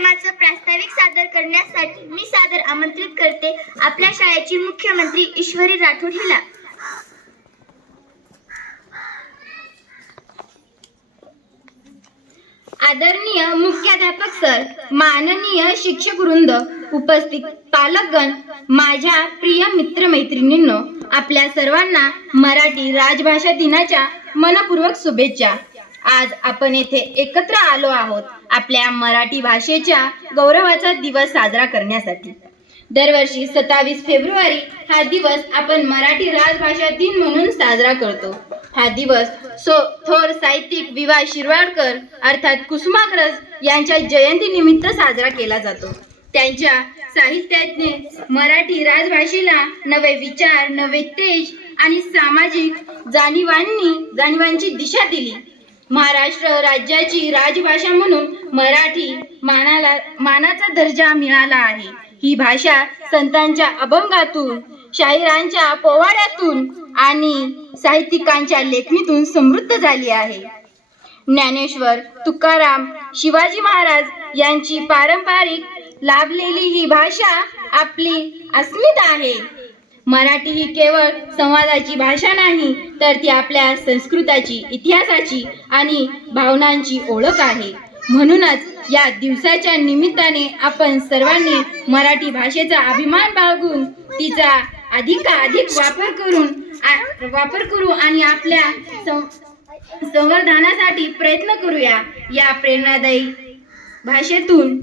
कार्यक्रमाचं प्रास्ताविक सादर करण्यासाठी मी सादर आमंत्रित करते आपल्या शाळेची मुख्यमंत्री ईश्वरी राठोड हिला. आदरणीय मुख्याध्यापक सर, माननीय शिक्षक वृंद, उपस्थित पालकगण, माझ्या प्रिय मित्रमैत्रिणींनो, आपल्या सर्वांना मराठी राजभाषा दिनाच्या मनपूर्वक शुभेच्छा. आज आपण येथे एकत्र आलो आहोत आपल्या मराठी भाषेच्या गौरवाचा दिवस साजरा करण्यासाठी. दरवर्षी 27 फेब्रुवारी हा दिवस आपण मराठी राजभाषा दिन म्हणून साजरा करतो. हा दिवस थोर साहित्यिक वि.वा. शिरवाडकर अर्थात कुसुमाग्रज यांच्या जयंतीनिमित्त साजरा केला जातो. त्यांच्या साहित्याने मराठी राजभाषेला नवे विचार, नवे तेज आणि सामाजिक जाणीवांची दिशा दिली. महाराष्ट्र राज्याची राजभाषा म्हणून मराठी मानाचा दर्जा मिळाला आहे. ही भाषा संतांच्या अभंगातून, शाहिरांच्या पोवाड्यातून आणि साहित्यिकांच्या लेखणीतून समृद्ध झाली आहे. ज्ञानेश्वर, तुकाराम, शिवाजी महाराज यांची पारंपरिक लाभलेली ही भाषा आपली अस्मिता आहे. मराठी ही केवळ संवादाची भाषा नाही, तर ती आपल्या संस्कृतीची, इतिहासाची आणि भावनांची ओळख आहे. म्हणूनच या दिवसाच्या निमित्ताने आपण सर्वांनी मराठी भाषेचा अभिमान बाळगून तिचा अधिकाधिक वापर करू आणि आपल्या संवर्धनासाठी प्रयत्न करूया. या प्रेरणादायी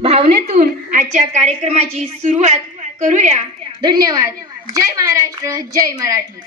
भावनेतून आजच्या कार्यक्रमाची सुरुवात करूया. धन्यवाद. जय महाराष्ट्र, जय मराठी.